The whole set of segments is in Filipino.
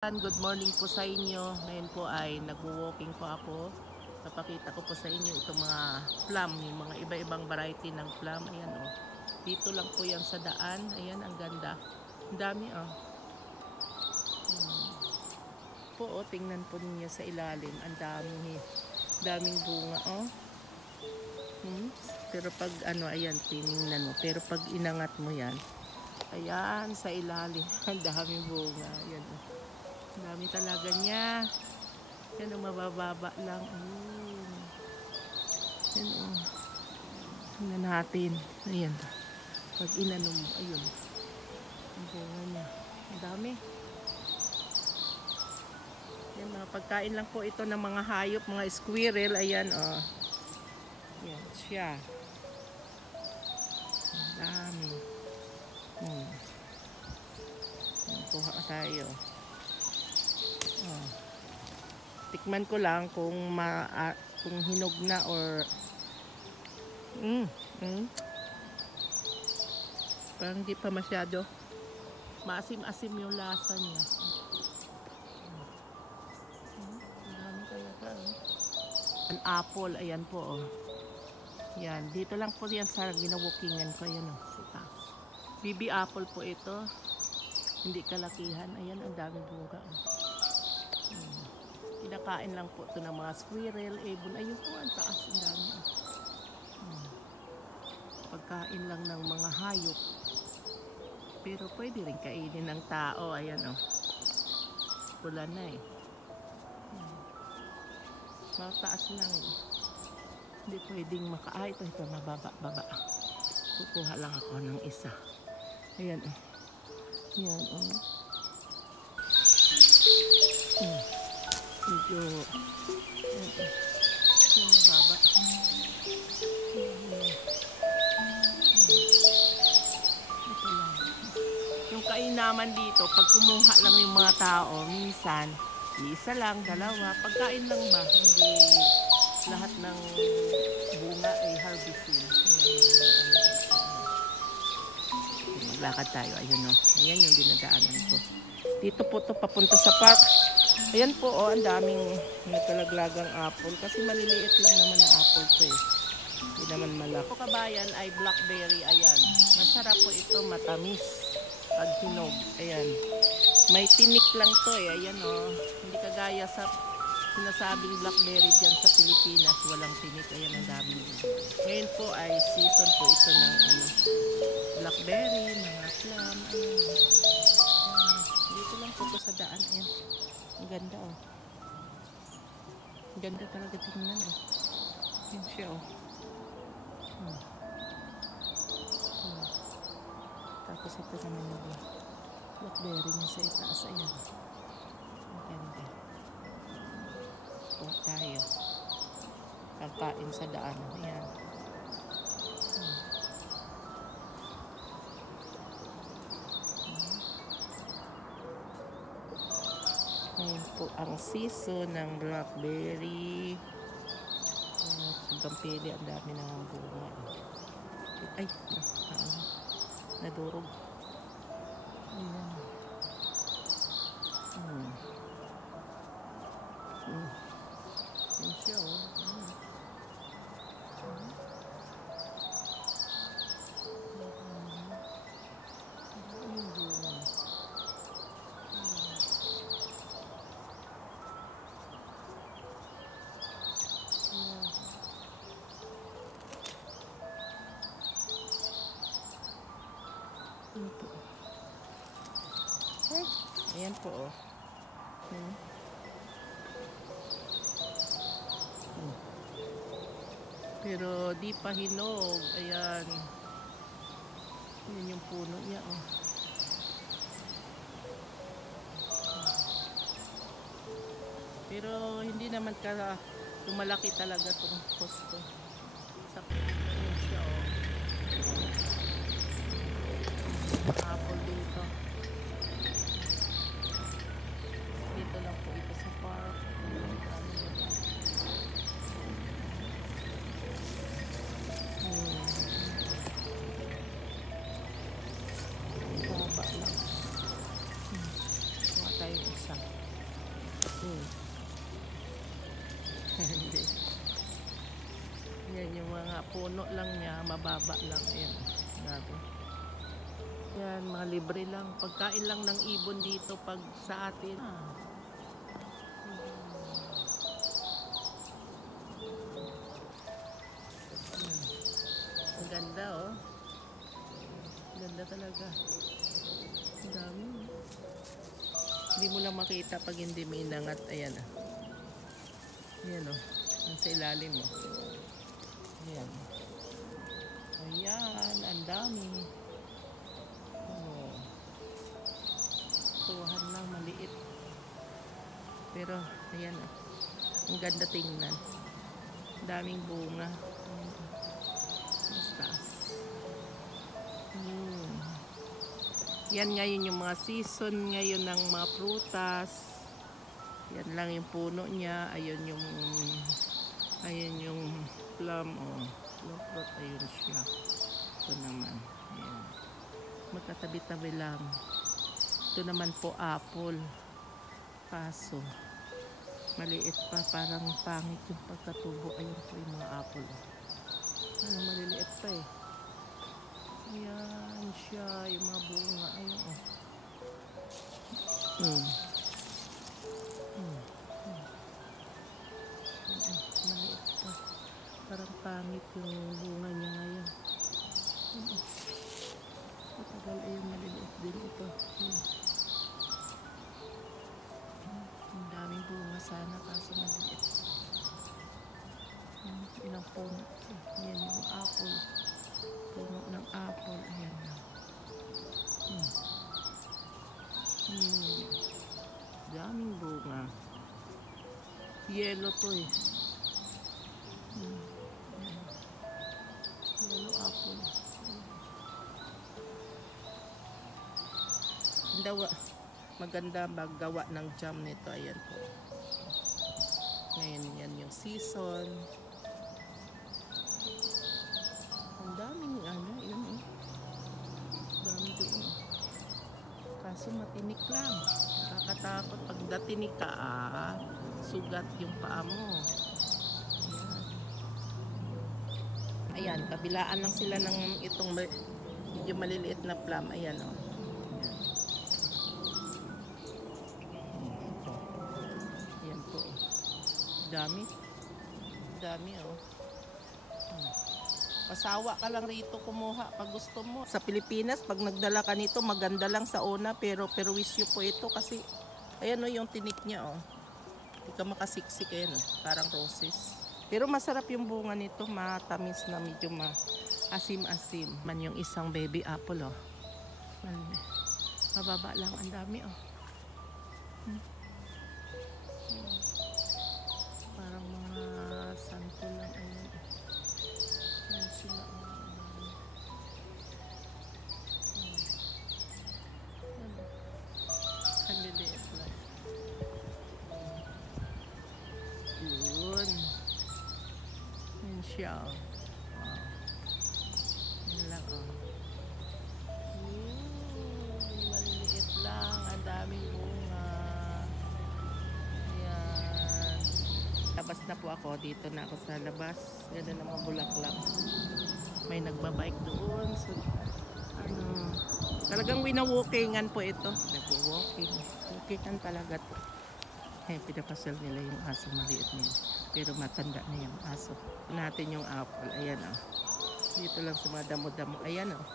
Good morning po sa inyo. Ngayon po ay nagwo-walking po ako. Napakita ko po sa inyo itong mga plum, yung mga iba-ibang variety ng plum. Ayan oh. Dito lang po yan sa daan. Ayan, ang ganda. Ang dami oh. Po oh, tingnan po ninyo sa ilalim. Ang daming bunga oh. Pero pag ano, ayan, tiningnan mo. Pero pag inangat mo yan, ayan, sa ilalim. Ang daming bunga. Ayan oh. Dami talaga niya. Yan o, mabababa lang. Yan o. Tingnan natin. Ayan. Pag inanom mo, ayun. Ang bunga niya. Ang dami. Yan, mga pagkain lang po ito ng mga hayop, mga squirrel. Ayan o. Yan siya. Ang dami. Kuha tayo. Tikman ko lang kung kung hinog na or parang hindi pa masyado maasim-asim yung lasa niya. Marami talaga an apple, ayan po oh. Yan, dito lang po yan sa ginawokingan ko, ayan oh, sa BB apple po ito, hindi kalakihan. Ayan, ang daming bunga oh. Kinakain lang po ito ng mga squirrel, ibon. Ayun po, ang taas, ang dami. Pagkain lang ng mga hayop. Pero pwede rin kainin ng tao. Ayan o. Pula na eh. Mataas lang. Hindi pwedeng ito, mababa. Kukuha lang ako ng isa. Ayan o. Ayan o. Medyo mababa. Ito lang. Yung kainaman dito, pag kumuha lang yung mga tao, minsan isa lang, dalawa, pagkain lang ba, hindi lahat ng bunga ay harvesting. Maglakad tayo, ayun o. Ayan yung dinadaanan ko. Dito po to papunta sa park. Ayan po oh, ang daming nagkalaglagang apple kasi maliliit lang naman na apple to eh. Hindi naman malaki. Ito kabayan ay blackberry, ayan. Masarap po ito, matamis pag hinog. Ayan. May tinik lang to eh, ayan oh. Hindi kagaya sa sinasabing blackberry dyan sa Pilipinas, walang tinik. Ayan, ang daming. Ngayon po ay season po ito ng ano, blackberry, mga plum. Ayan. Dito lang po sa daan, ayan. Ang ganda oh. Ang ganda talaga tingnan oh. Yan siya oh. Tapos ito naman yung blackberry niya sa itaas. Ayan. Ang ganda. Kuha tayo. Pagkain sa daan. Ayan. Ngayon po ang season ng blackberry. Sobrang pili, ang dami ng bunga. Ay, nadurog. Ayan. Ayan siya oh. Ayan po oh. Pero di pa hinog. Ayan. Ayan yung puno niya oh. Pero hindi naman lumalaki talaga itong posto. Ayan siya oh. Apple dito. Dito lang po ito sa park. Baba lang. Kuha tayo isa. Hmm. Hindi. Yan yung mga puno lang niya, mababa lang. Ayan. Grabe. Yan, mga libre lang. Pagkain lang ng ibon dito pag sa atin. Ang ganda, oh. Ganda talaga. Ang dami. Hindi mo lang makita pag hindi may nangat. Ayan, ah. Ayan, oh. Nasa ilalim, oh. Ayan. Ayan, ang dami. Oh. Tuhan lang, maliit. Pero, ayan, oh. Ang ganda tingnan. Ang daming bunga. Mas taas. Yan ngayon yung mga season ngayon ng mga prutas. Yan lang yung puno niya. Ayun yung plum, oh. Plum fruit, ayun siya. Ito naman. Ayan. Magkatabi-tabi lang. Ito naman po apple. Kaso maliit pa, parang pangit yung pagkatubo. Ayun po yung mga apple. Ano, maliliit pa eh. Ayan siya, yung mga bunga. Ayun, oh. Maliit pa. Parang pangit yung bunga niya ngayon. Matagal ayun, maliliit din ito. Ang daming bunga sana kaso maliit. Ilang puno. Yan yung apple. Puno ng apple. Ayan na. Daming bunga. Yellow to eh. Yellow apple. Maganda maggawa ng jam nito. Ayan po. Ngayon yan yung season. Ang daming ano, yun eh. Dami doon. Kaso matinik lang. Nakakatakot. Pag datinik ka, sugat yung paa mo. Ayan, kabilaan lang sila ng itong medyo maliliit na plum. Ayan, oh. Ayan po. Dami. Dami, oh. Pasawa ka lang rito kumuha pag gusto mo. Sa Pilipinas, pag nagdala ka nito, maganda lang sa una, pero perwisyo po ito kasi ayan, oh, yung tinik niya, oh. Hindi ka makasiksik, ayan, oh. Parang roses. Pero masarap yung bunga nito, matamis na medyo asim-asim. Man yung isang baby apple, oh. Mababa lang, ang dami, oh. Parang mga santo lang, ayun. Ayan sila, oh. Ang liliit lang. Yun. Yun siya, oh. Wow. Yun lang, oh. Maliliit lang. Ang daming bunga. Ayan. Labas na po ako. Dito na ako sa labas. Ganda ng mga bulaklak. May nagbabike doon. So, talagang wina-walkingan po ito. Nag-walking. Walkingan talaga to. Pinapasal nila yung aso, maliit nila. Pero matanda na yung aso. Natin yung apple. Ayan, oh. Dito lang sa mga damo-damo. Ayan, oh.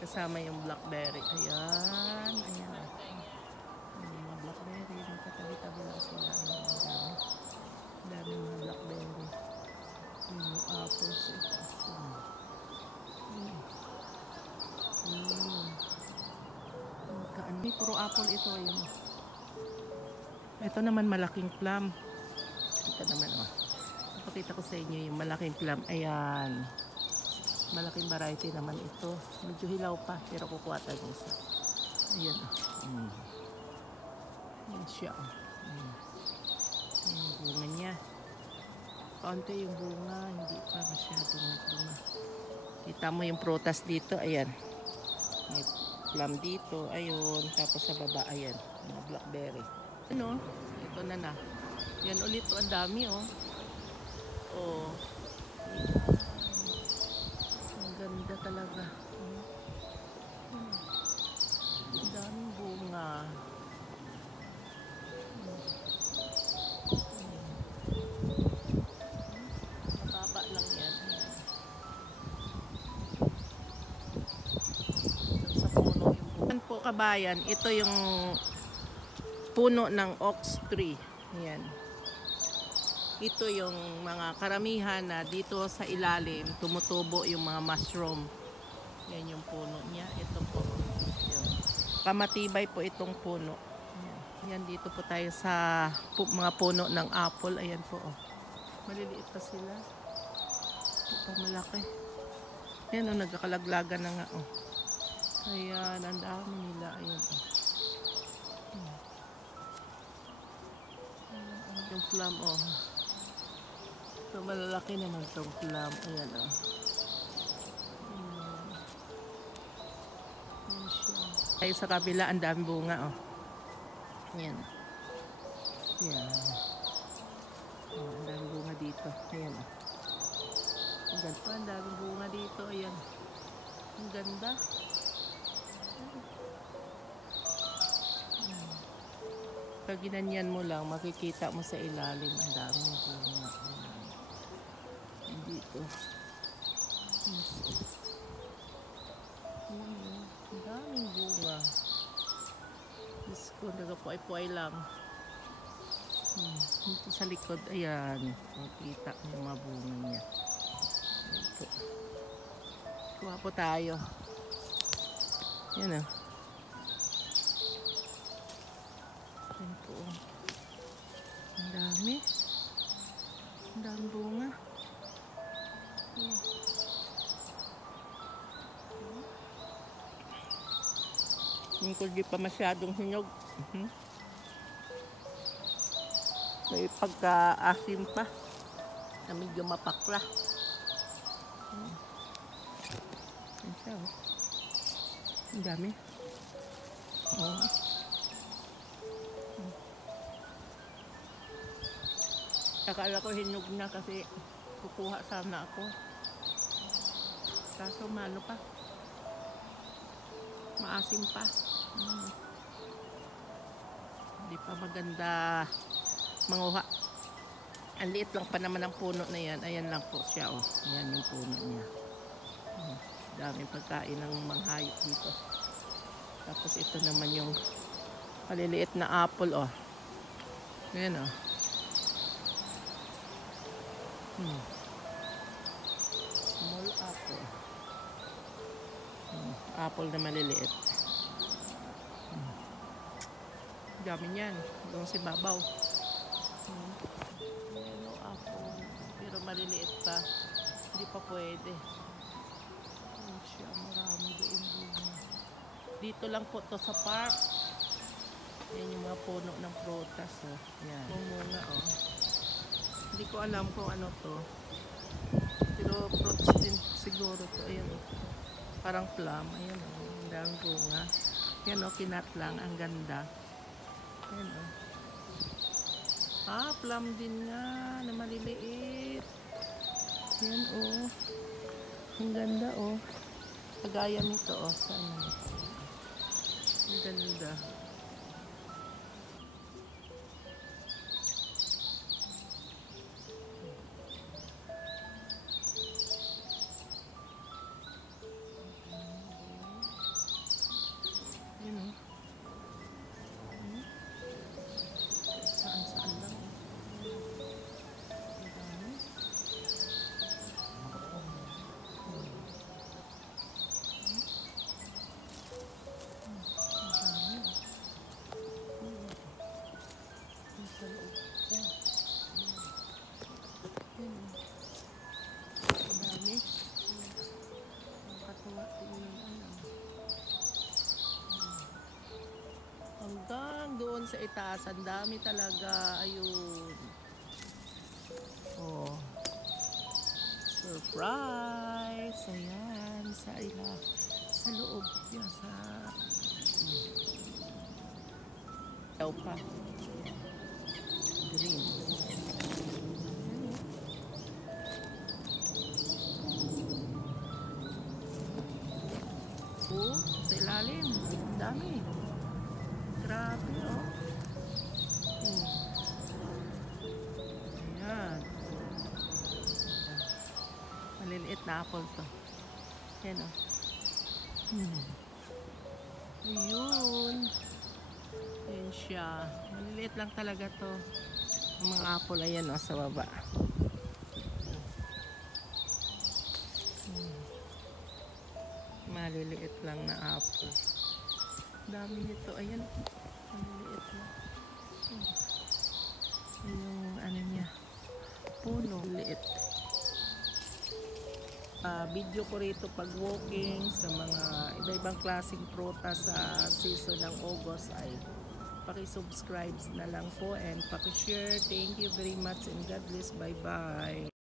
Kasama yung blackberry. Ayan. Ayan, oh. Yung mga blackberry. Magkatabi-tabi lang sila. Ang dami mga blackberry. Yung apple sa itaas. May puro apple ito. Ayan. Ito naman malaking plum. Ito naman, oh. Ipakita ko sa inyo yung malaking plum. Ayan. Malaking variety naman ito. Medyo hilaw pa, pero kukuha tayo isa. Ayan, oh. Ayan siya, oh. Ayan. Yung bunga niya. Kaunti yung bunga, hindi pa masyadong nagbunga. Kita mo yung prutas dito, ayan. May plum dito, ayun. Tapos sa baba, ayan. Mga blackberry. Ano? Ito ito na. Yan ulit, oh, ang dami, oh. Oh. Ang ganda talaga. Ang daming bunga. Mababa lang yan. Ayan. Sa puno yung bunga. Yan po kabayan, ito yung puno ng ox tree. Ayan. Ito yung mga karamihan na dito sa ilalim tumutubo yung mga mushroom. Yan yung puno niya. Ito po. Yan. Pamatibay po itong puno. Yan, dito po tayo sa mga puno ng apple. Ayan po. Oh. Maliliit pa sila. Ito malaki. Yan o, nagkakalaglagan na nga. Oh. Ayan, ang dami nila. Ayan o. Yung plum o. Oh. Ito malalaki naman itong plum. Ayan o. Oh. Ayan siya. Ay, sa kabila, ang dami bunga o. Oh. Ayan. Ayan. Oh, ang dami bunga dito. Ayan o. Oh. Ang ganda, ang dami bunga dito. Ayan. Ang ganda. Pag ginanyan mo lang, makikita mo sa ilalim ang daming bunga. Dito. Ang daming bunga. Diyos ko, nagapuay-puay lang. Dito sa likod, ayan. Makikita mo yung mga bunga niya. Ito. Kuha po tayo. Yan o. Yan po. Ang dami. Ang dami bunga. Yan. Yung di pa masyadong hinog. May pagka-asim pa. Na medyo mapakla. Yan siya o. Ang dami. Oh. Akala ko hinog na kasi kukuha sana ako. Kaso malo pa. Maasim pa. Hindi pa maganda manguha. Ang liit lang pa naman ang puno na yan. Ayan lang po siya. Oh. Ayan yung puno niya. Daming pagkain ng manghayop dito. Tapos ito naman yung maliliit na apple. Oh. Ayan oh. Small apple. Apple na maliliit. Dami niyan. Doon si babaw. Yellow apple. Pero maliliit pa. Hindi pa pwede. Ayan siya. Marami doon. Dito lang po to sa park. Yan yung mga puno ng prutas. Oh. Yan. Muna oh. Hindi ko alam kung ano to. Pero fruits din siguro to. Ayan oh. Parang plum. Ayan o. Oh. Ang daming bunga. Ayan o. Oh. Kinat lang. Ang ganda. Ayan o. Oh. Ah, plum din nga. Na maliliit. Ayan o. Oh. Ang ganda o. Oh. Kagaya nito o. Oh. Saan o. Ang ganda. Saan lang. Hanggang doon sa itaas, ang dami talaga. Ayun. Oh. Surprise! Ayan, sa loob niya, sa daw pa. green. Oh, sa ilalim. Ang dami. Grabe, oh. Ayan. Maliliit na apple to. Ayan, oh. Ayun. Ayan siya. Maliliit lang talaga to. Ang mga apple, ayan, oh, sa baba. Maliliit lang na apple. Dami nito. Ayan. Maliliit lang. Yung ano niya. Puno. Liit. Video ko rito pag walking sa mga iba-ibang klaseng prutas sa season ng August ay paki-subscribe na lang po and paki-share. Thank you very much and God bless. Bye-bye.